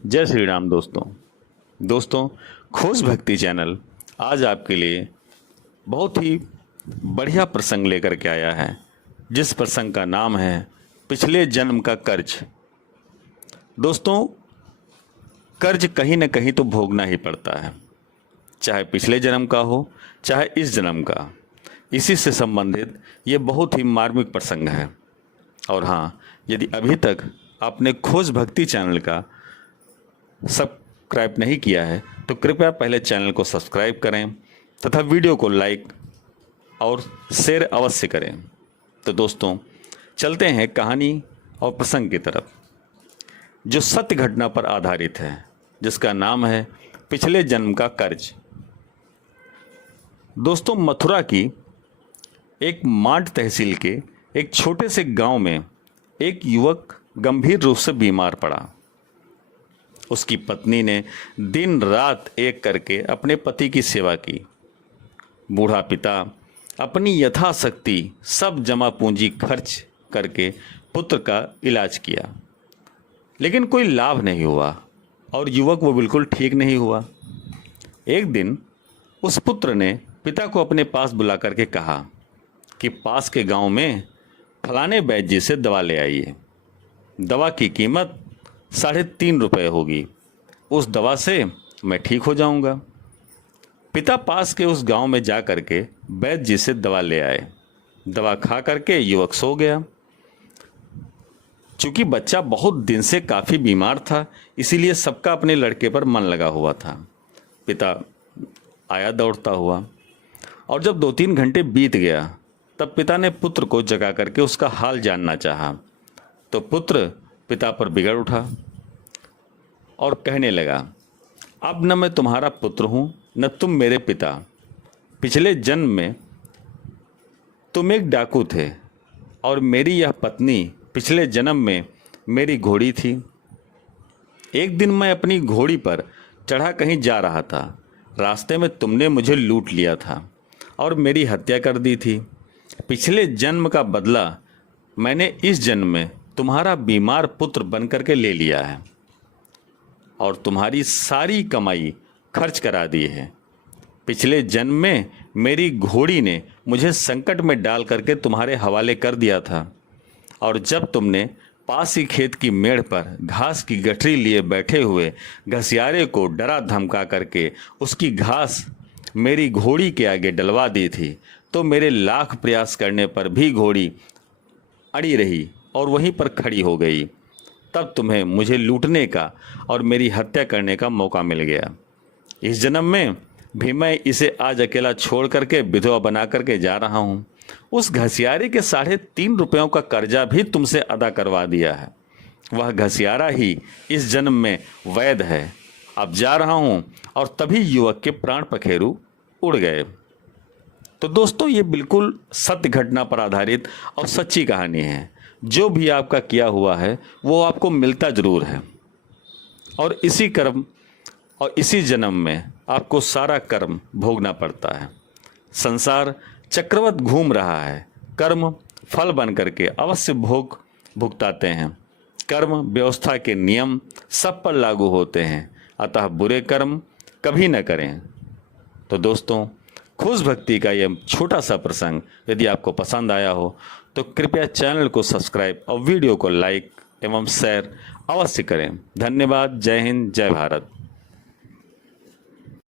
जय श्री राम दोस्तों खोज भक्ति चैनल आज आपके लिए बहुत ही बढ़िया प्रसंग लेकर के आया है, जिस प्रसंग का नाम है पिछले जन्म का कर्ज। दोस्तों, कर्ज कहीं न कहीं तो भोगना ही पड़ता है, चाहे पिछले जन्म का हो चाहे इस जन्म का। इसी से संबंधित ये बहुत ही मार्मिक प्रसंग है। और हाँ, यदि अभी तक आपने खोज भक्ति चैनल का सब्सक्राइब नहीं किया है तो कृपया पहले चैनल को सब्सक्राइब करें तथा वीडियो को लाइक और शेयर अवश्य करें। तो दोस्तों, चलते हैं कहानी और प्रसंग की तरफ, जो सत्य घटना पर आधारित है, जिसका नाम है पिछले जन्म का कर्ज। दोस्तों, मथुरा की एक मांड तहसील के एक छोटे से गांव में एक युवक गंभीर रूप से बीमार पड़ा। उसकी पत्नी ने दिन रात एक करके अपने पति की सेवा की। बूढ़ा पिता अपनी यथाशक्ति सब जमा पूंजी खर्च करके पुत्र का इलाज किया, लेकिन कोई लाभ नहीं हुआ और युवक वो बिल्कुल ठीक नहीं हुआ। एक दिन उस पुत्र ने पिता को अपने पास बुला करके कहा कि पास के गांव में फलाने वैद्य जी से दवा ले आइए। दवा की कीमत 3.5 रुपये होगी। उस दवा से मैं ठीक हो जाऊंगा। पिता पास के उस गांव में जा करके वैद्य जी से दवा ले आए। दवा खा करके युवक सो गया। चूंकि बच्चा बहुत दिन से काफ़ी बीमार था, इसीलिए सबका अपने लड़के पर मन लगा हुआ था। पिता आया दौड़ता हुआ, और जब 2-3 घंटे बीत गया तब पिता ने पुत्र को जगा करके उसका हाल जानना चाहा। तो पुत्र पिता पर बिगड़ उठा और कहने लगा, अब न मैं तुम्हारा पुत्र हूँ न तुम मेरे पिता। पिछले जन्म में तुम एक डाकू थे और मेरी यह पत्नी पिछले जन्म में मेरी घोड़ी थी। एक दिन मैं अपनी घोड़ी पर चढ़ा कहीं जा रहा था। रास्ते में तुमने मुझे लूट लिया था और मेरी हत्या कर दी थी। पिछले जन्म का बदला मैंने इस जन्म में तुम्हारा बीमार पुत्र बन करके ले लिया है और तुम्हारी सारी कमाई खर्च करा दी है। पिछले जन्म में मेरी घोड़ी ने मुझे संकट में डाल करके तुम्हारे हवाले कर दिया था, और जब तुमने पास ही खेत की मेड़ पर घास की गठरी लिए बैठे हुए घसियारे को डरा धमका करके उसकी घास मेरी घोड़ी के आगे डलवा दी थी, तो मेरे लाख प्रयास करने पर भी घोड़ी अड़ी रही और वहीं पर खड़ी हो गई। तब तुम्हें मुझे लूटने का और मेरी हत्या करने का मौका मिल गया। इस जन्म में भी मैं इसे आज अकेला छोड़ करके विधवा बना करके जा रहा हूँ। उस घसियारे के 3.5 रुपयों का कर्जा भी तुमसे अदा करवा दिया है। वह घसियारा ही इस जन्म में वैध है। अब जा रहा हूँ। और तभी युवक के प्राण पखेरु उड़ गए। तो दोस्तों, ये बिल्कुल सत्य घटना पर आधारित और सच्ची कहानी है। जो भी आपका किया हुआ है वो आपको मिलता ज़रूर है, और इसी कर्म और इसी जन्म में आपको सारा कर्म भोगना पड़ता है। संसार चक्रवत घूम रहा है। कर्म फल बन करके अवश्य भुगताते हैं। कर्म व्यवस्था के नियम सब पर लागू होते हैं, अतः बुरे कर्म कभी न करें। तो दोस्तों, खोज भक्ति का यह छोटा सा प्रसंग यदि आपको पसंद आया हो तो कृपया चैनल को सब्सक्राइब और वीडियो को लाइक एवं शेयर अवश्य करें। धन्यवाद। जय हिंद, जय भारत।